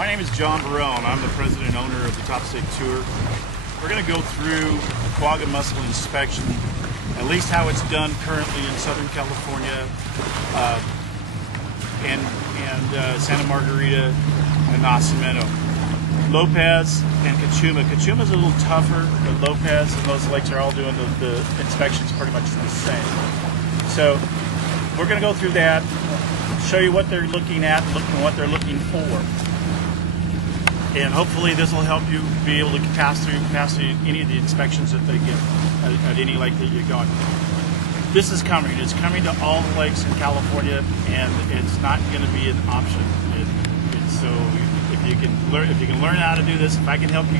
My name is John Barron. I'm the president and owner of the Top State Tour. We're going to go through the Quagga Mussel inspection, at least how it's done currently in Southern California and Santa Margarita and Nacimiento. Lopez and Cachuma. Cachuma is a little tougher, but Lopez and those lakes are all doing the inspections pretty much the same. So we're going to go through that, show you what they're looking at, what they're looking for. And hopefully this will help you be able to pass through any of the inspections that they get at any lake that you're going. This is coming. It's coming to all the lakes in California, and it's not going to be an option. So if you can learn how to do this, if I can help you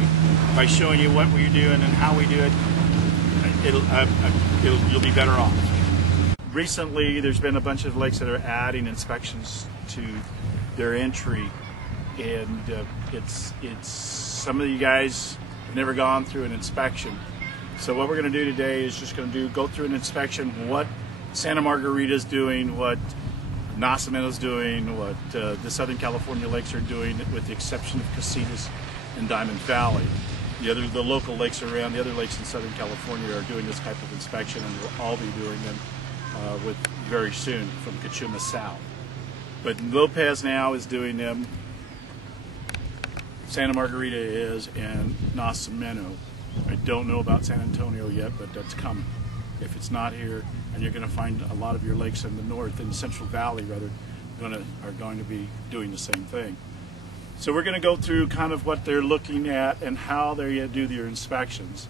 by showing you what we're doing and how we do it, you'll be better off. Recently, there's been a bunch of lakes that are adding inspections to their entry. And it's some of you guys have never gone through an inspection. So what we're going to do today is just going to go through an inspection, what Santa Margarita is doing, what Nacimiento is doing, what the Southern California lakes are doing, with the exception of Casitas and Diamond Valley. The local lakes around, the other lakes in Southern California are doing this type of inspection, and we'll all be doing them very soon from Cachuma south. But Lopez now is doing them. Santa Margarita is, and Nacimiento. I don't know about San Antonio yet, but that's coming. If it's not here, and you're going to find a lot of your lakes in the north, in the Central Valley rather, are going to be doing the same thing. So we're going to go through kind of what they're looking at and how they do their inspections.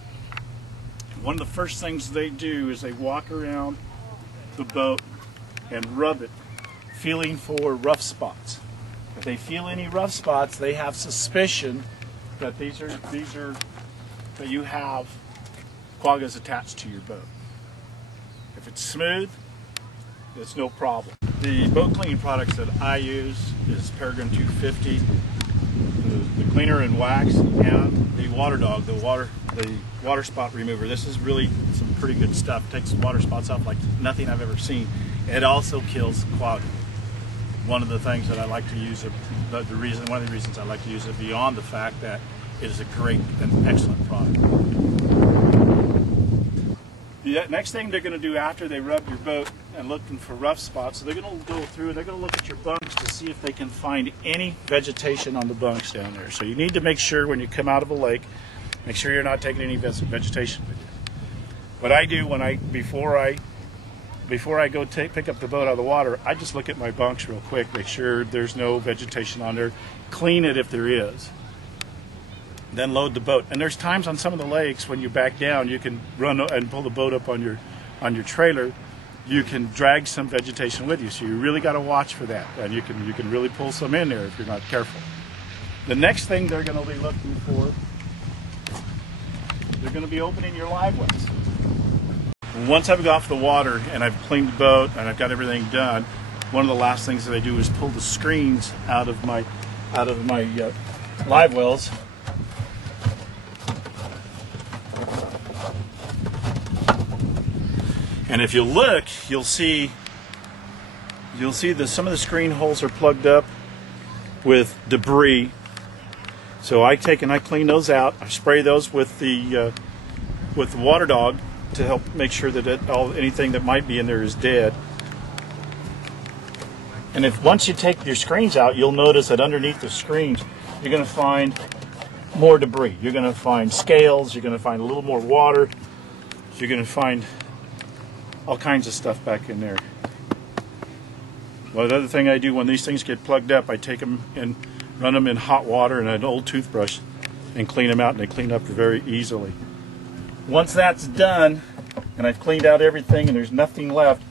One of the first things they do is they walk around the boat and rub it, feeling for rough spots. If they feel any rough spots, they have suspicion that that you have quaggas attached to your boat. If it's smooth, it's no problem. The boat cleaning products that I use is Paragon 250, the cleaner and wax, and the Water Dog, the water spot remover. This is really some pretty good stuff. It takes water spots off like nothing I've ever seen. It also kills quagga. One of the things that I like to use it, one of the reasons I like to use it, beyond the fact that it is a great and excellent product. The next thing they're going to do after they rub your boat and looking for rough spots, so they're going to go through and they're going to look at your bunks to see if they can find any vegetation on the bunks down there. So you need to make sure when you come out of a lake, make sure you're not taking any vegetation with you. What I do before I go pick up the boat out of the water, I just look at my bunks real quick, make sure there's no vegetation on there, clean it if there is, then load the boat. And there's times on some of the lakes when you back down, you can run and pull the boat up on your trailer. You can drag some vegetation with you, so you really got to watch for that, and you can really pull some in there if you're not careful. The next thing they're going to be looking for, they're going to be opening your live wells. Once I've got off the water and I've cleaned the boat and I've got everything done, one of the last things that I do is pull the screens out of my live wells. And if you look, you'll see that some of the screen holes are plugged up with debris. So I take and I clean those out. I spray those with the Water Dog to help make sure that anything that might be in there is dead. And once you take your screens out, you'll notice that underneath the screens, you're going to find more debris. You're going to find scales. You're going to find a little more water. You're going to find all kinds of stuff back in there. Well, the other thing I do when these things get plugged up, I take them and run them in hot water and an old toothbrush and clean them out, and they clean up very easily. Once that's done, and I've cleaned out everything and there's nothing left,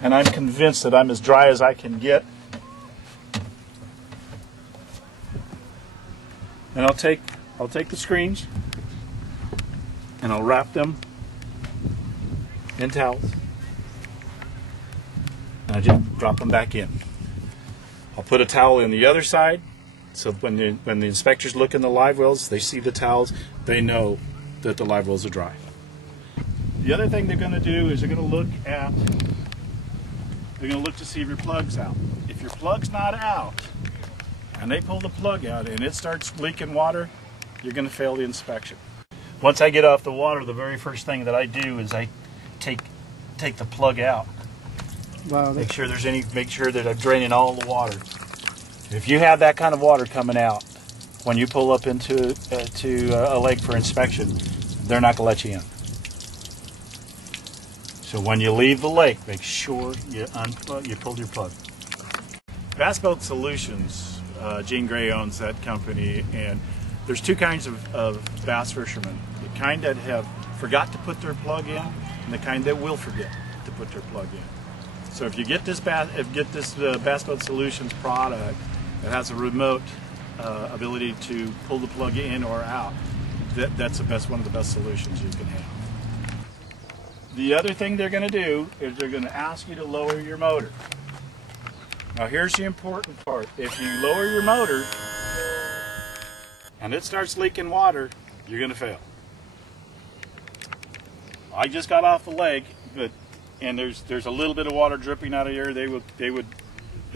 and I'm convinced that I'm as dry as I can get, and I'll take the screens and I'll wrap them in towels, and I just drop them back in. I'll put a towel in the other side, so when the inspectors look in the live wells, they see the towels, they know that the live wells are dry. The other thing they're going to do is they're going to look to see if your plug's out. If your plug's not out, and they pull the plug out and it starts leaking water, you're going to fail the inspection. Once I get off the water, the very first thing that I do is I take the plug out. Wow, make sure that I'm draining all the water. If you have that kind of water coming out when you pull up into a lake for inspection, they're not going to let you in. So when you leave the lake, make sure you pull your plug. Bass Boat Solutions, Gene Gray owns that company, and there's two kinds of bass fishermen. The kind that have forgot to put their plug in, and the kind that will forget to put their plug in. So if you get this Bass Boat Solutions product that has a remote ability to pull the plug in or out, that's one of the best solutions you can have. The other thing they're going to do is they're going to ask you to lower your motor. Now here's the important part. If you lower your motor and it starts leaking water, you're going to fail. I just got off the lake, and there's a little bit of water dripping out of here. They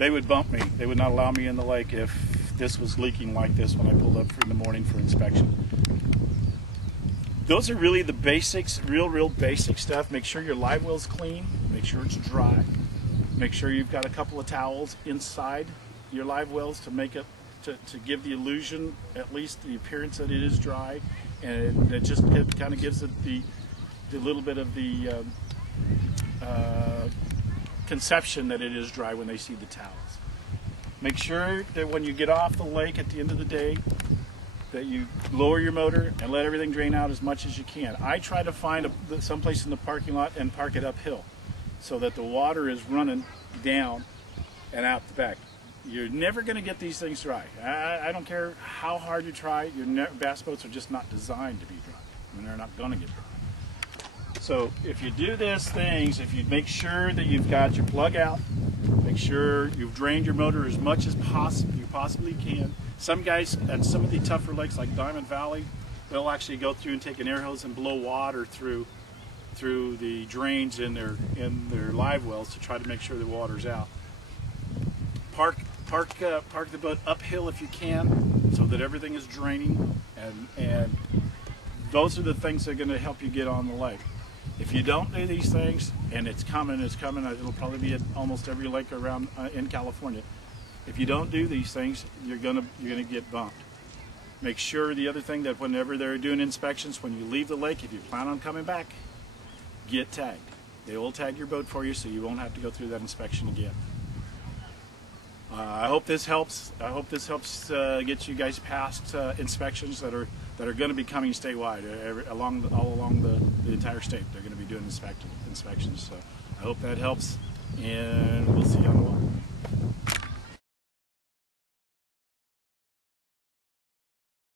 would bump me. They would not allow me in the lake if this was leaking like this when I pulled up in the morning for inspection. Those are really the basics, real basic stuff. Make sure your live well's clean. Make sure it's dry. Make sure you've got a couple of towels inside your live wells to make it to give the illusion, at least the appearance that it is dry, and it kind of gives it the little bit of the conception that it is dry when they see the towels. Make sure that when you get off the lake at the end of the day, that you lower your motor and let everything drain out as much as you can. I try to find someplace in the parking lot and park it uphill so that the water is running down and out the back. You're never going to get these things dry. I don't care how hard you try. Bass boats are just not designed to be dry. I mean, they're not going to get dry. So if you do these things, if you make sure that you've got your plug out, make sure you've drained your motor as much as you possibly can. Some guys at some of the tougher lakes like Diamond Valley, they'll actually go through and take an air hose and blow water through the drains in their live wells to try to make sure the water's out. Park the boat uphill if you can, so that everything is draining, and those are the things that are going to help you get on the lake. If you don't do these things, and it's coming, it'll probably be at almost every lake around in California. If you don't do these things, you're gonna get bumped. Make sure the other thing that whenever they're doing inspections, when you leave the lake, if you plan on coming back, get tagged. They will tag your boat for you, so you won't have to go through that inspection again. I hope this helps. I hope this helps get you guys past inspections that are going to be coming statewide all along the entire state. They're going to be doing inspections. So I hope that helps, and we'll see you on the water.